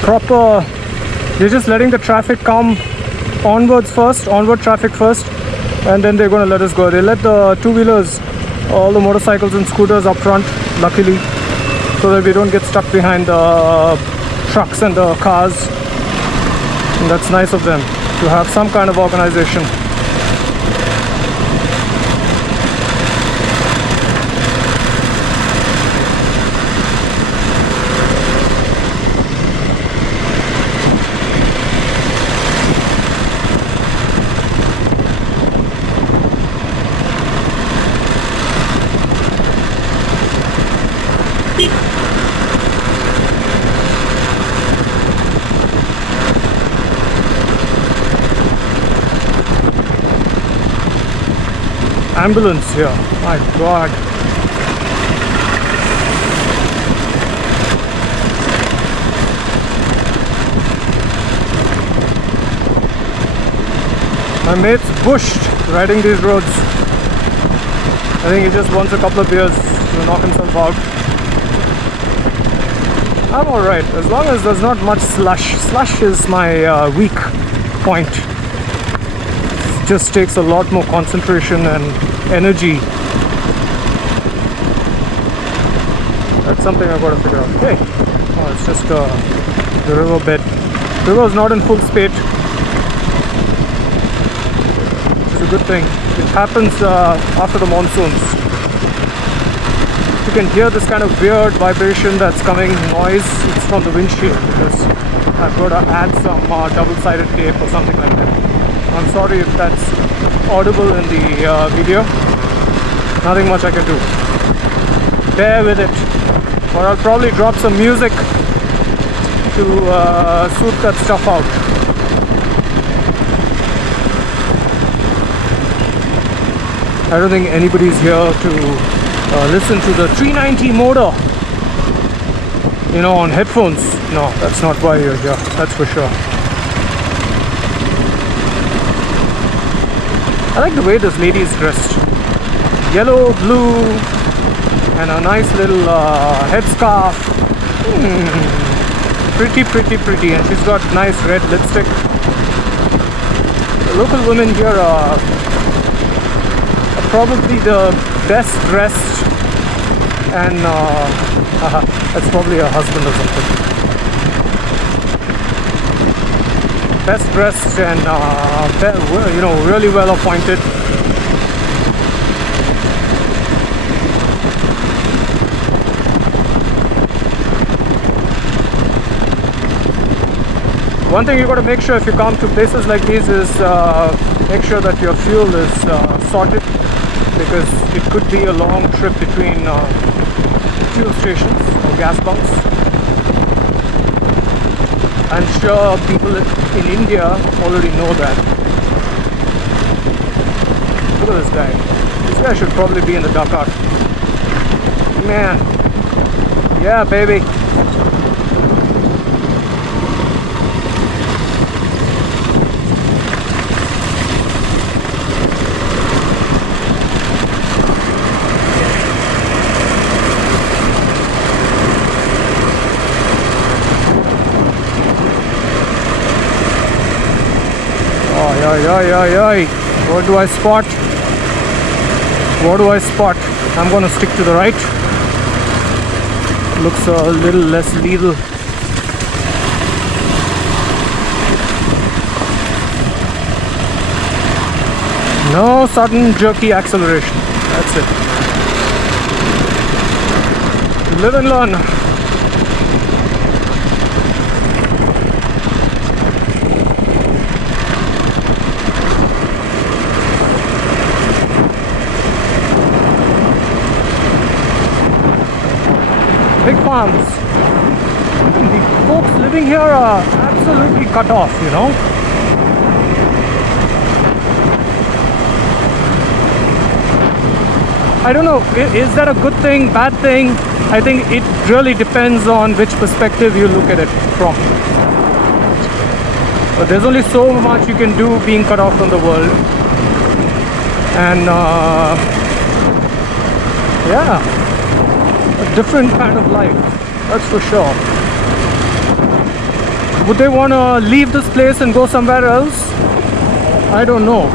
proper. They're just letting the traffic come onward traffic first, and then they're going to let us go. They let the two-wheelers, all the motorcycles and scooters up front, luckily, so that we don't get stuck behind the trucks and the cars. And that's nice of them to have some kind of organization. Ambulance here, my god. My mate's bushed riding these roads. I think he just wants a couple of beers to knock himself out. I'm alright, as long as there's not much slush. Slush is my weak point. It just takes a lot more concentration and energy. That's something I've got to figure out. Hey, oh, it's just the riverbed. The river's not in full spate, which is a good thing. It happens after the monsoons. You can hear this kind of weird vibration that's coming, noise. It's from the windshield because I've got to add some double-sided tape or something like that. I'm sorry if that's audible in the video. Nothing much I can do. Bear with it. Or I'll probably drop some music to suit that stuff out. I don't think anybody's here to listen to the 390 motor, you know, on headphones. No, that's not why you're here, that's for sure. I like the way this lady is dressed. Yellow, blue, and a nice little headscarf. Pretty, pretty, pretty. And she's got nice red lipstick. The local women here are probably the best dressed, and that's probably her husband or something. Best dressed and you know, really well appointed. One thing you got to make sure if you come to places like these is make sure that your fuel is sorted, because it could be a long trip between fuel stations or gas bunks. I'm sure people in India already know that. Look at this guy. This guy should probably be in the Dakar. Man. Yeah, baby. What do I spot? What do I spot? I'm gonna stick to the right. Looks a little less lethal. No sudden jerky acceleration. That's it. Live and learn. Big farms. The folks living here are absolutely cut off, you know. I don't know, is that a good thing, bad thing? I think it really depends on which perspective you look at it from. But there's only so much you can do being cut off from the world. And yeah, a different kind of life, that's for sure. Would they want to leave this place and go somewhere else? I don't know.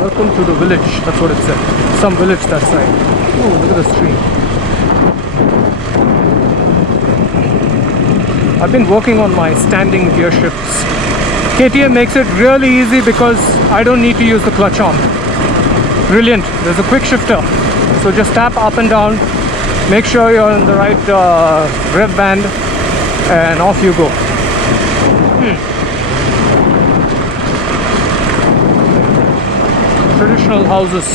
Welcome to the village. That's what it said. Some village that side. Oh, look at the stream. I've been working on my standing gear shifts. KTM makes it really easy because I don't need to use the clutch arm. Brilliant. There's a quick shifter. So just tap up and down. Make sure you're in the right rev band and off you go. Traditional houses.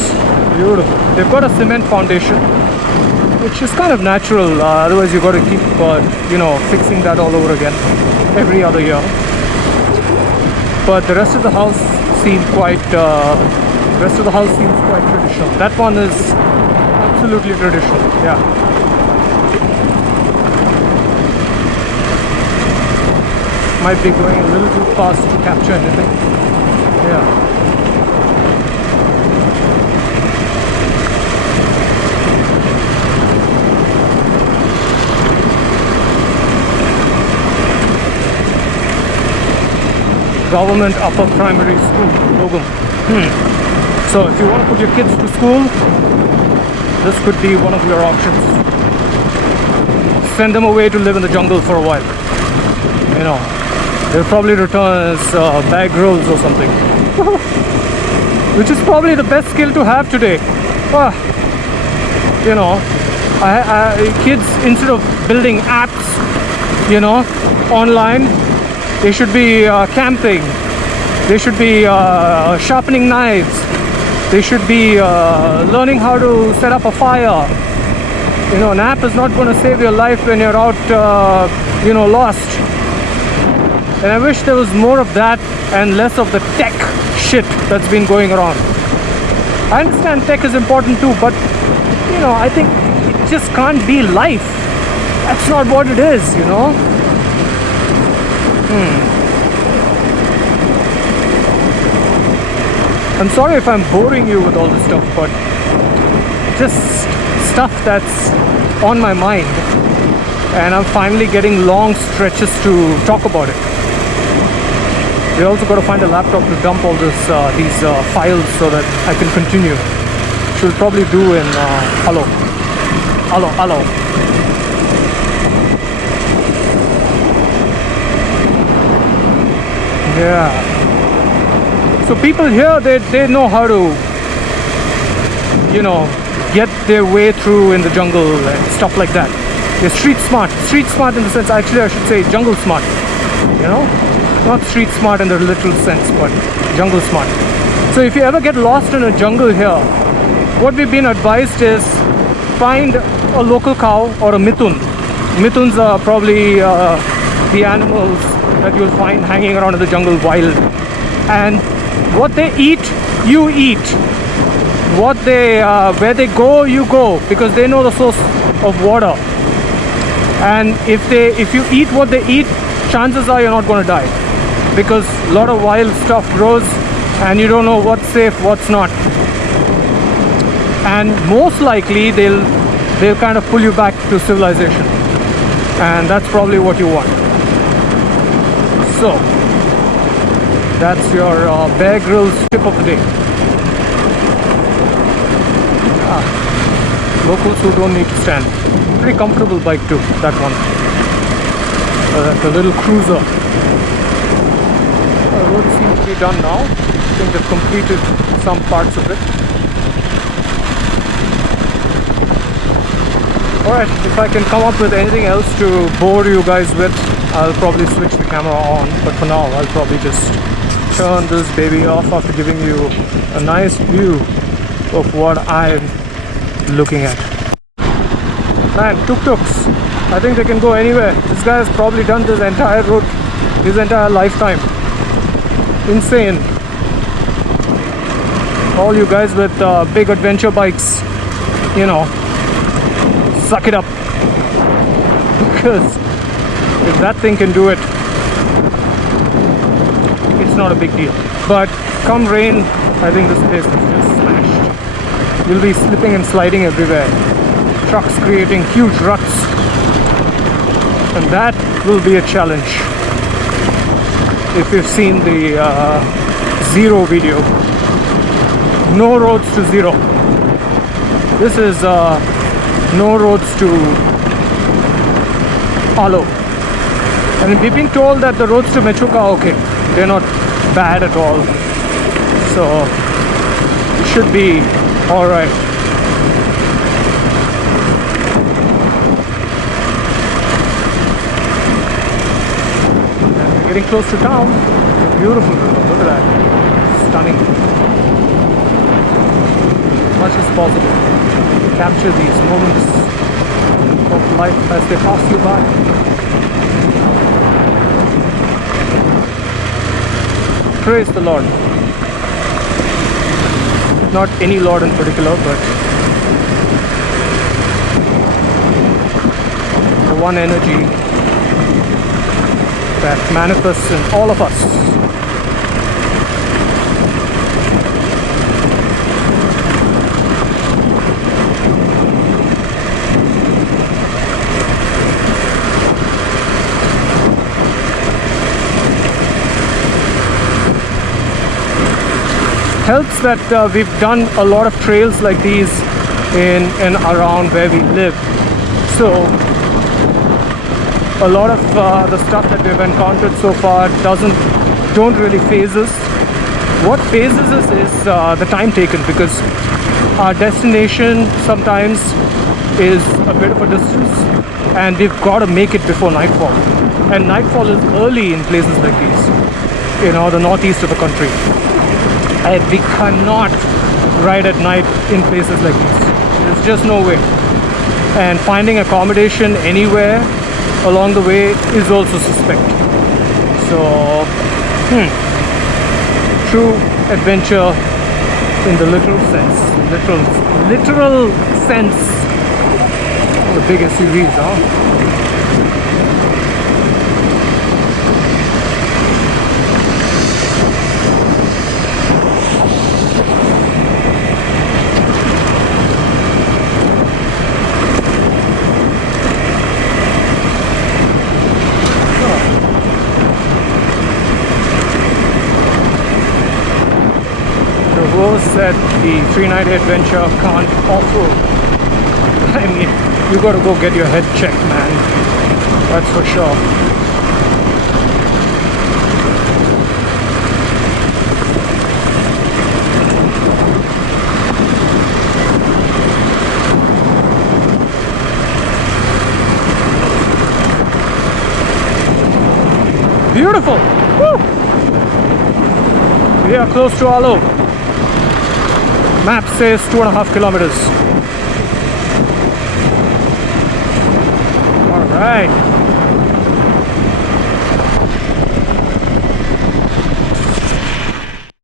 Beautiful. They've got a cement foundation, which is kind of natural. Otherwise you got to keep fixing that all over again every other year. But the rest of the house seems quite traditional. That one is absolutely traditional. Yeah. Might be going a little too fast to capture anything. Yeah. Government Upper Primary School, Logum. So if you want to put your kids to school, this could be one of your options. Send them away to live in the jungle for a while. They'll probably return as bag rolls or something. Which is probably the best skill to have today. Kids, instead of building apps, online, they should be camping. They should be sharpening knives. They should be learning how to set up a fire. An app is not going to save your life when you're out, lost. And I wish there was more of that and less of the tech shit that's been going around. I understand tech is important too, but I think it just can't be life. That's not what it is, I'm sorry if I'm boring you with all this stuff, but just stuff that's on my mind, and I'm finally getting long stretches to talk about it. We also got to find a laptop to dump all these files so that I can continue. Which we'll probably do in Aalo. Yeah. So people here, they know how to, get their way through in the jungle and stuff like that. They're street smart. Street smart in the sense, actually I should say jungle smart. Not street smart in the literal sense, but jungle smart. So if you ever get lost in a jungle here, what we've been advised is find a local cow or a mithun. Mithuns are probably the animals that you'll find hanging around in the jungle wild. And what they eat, you eat. Where they go, you go, because they know the source of water. And if you eat what they eat, chances are you're not going to die, because a lot of wild stuff grows and you don't know what's safe, what's not. And most likely they'll kind of pull you back to civilization, and that's probably what you want. So that's your Bear Grylls tip of the day. Locals who don't need to stand. Pretty comfortable bike too, that one. The little cruiser. The road seems to be done now. I think they've completed some parts of it. Alright, if I can come up with anything else to bore you guys with, I'll probably switch the camera on. But for now, I'll probably just turn this baby off after giving you a nice view of what I'm looking at. Man, tuk-tuks, I think they can go anywhere. This guy has probably done this entire route his entire lifetime. Insane. All you guys with big adventure bikes, suck it up, because if that thing can do it, it's not a big deal. But come rain, I think this place is just smashed. You'll be slipping and sliding everywhere. Trucks creating huge ruts, and that will be a challenge. if you've seen the Zero video. No roads to Zero. This is no roads to Aalo. And we've been told that the roads to Mechuka are okay. They're not bad at all. So it should be alright. And we're getting close to town. It's a beautiful river. Look at that. Stunning. As much as possible. Capture these moments of life as they pass you by. Praise the Lord. Not any Lord in particular, but the one energy that manifests in all of us. Helps that we've done a lot of trails like these in and around where we live. So a lot of the stuff that we've encountered so far don't really faze us. What phases us is the time taken, because our destination sometimes is a bit of a distance and we've got to make it before nightfall. And nightfall is early in places like these, the northeast of the country. And we cannot ride at night in places like this. There's just no way. And finding accommodation anywhere along the way is also suspect. So, true adventure in the literal sense. Literal sense. The big SUVs, huh? That the 3-night adventure can't off-road. I mean, you got to go get your head checked, man. That's for sure. Beautiful. Woo! We are close to Aalo. Map says 2.5 kilometers. All right.